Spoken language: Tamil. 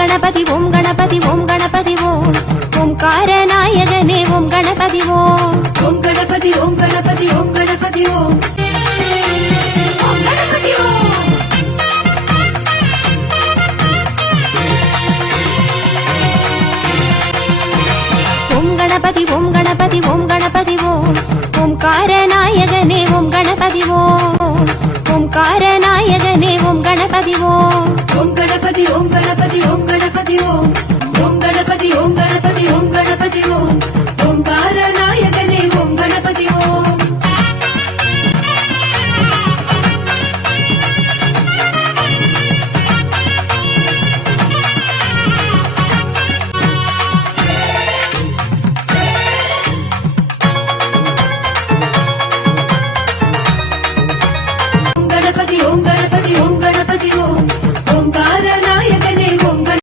கணபதி ஓம் கணபதி ஓம் கணபதி ஓம் ஓம்கார நாயகனே ஓம் கணபதி ஓம் ஓம் கணபதி ஓம் கணபதி ஓம் கணபதி ஓம் ஓம் கணபதி ஓம் ஓம் கணபதி ஓம் கணபதி ஓம் கணபதி ஓம் ஓம்கார நாயகனே ஓம் கணபதி ஓம் கணபதி ஓம் கணபதி ஓம் கணபதி ஓம். ஓம் கணபதி ஓம் கணபதி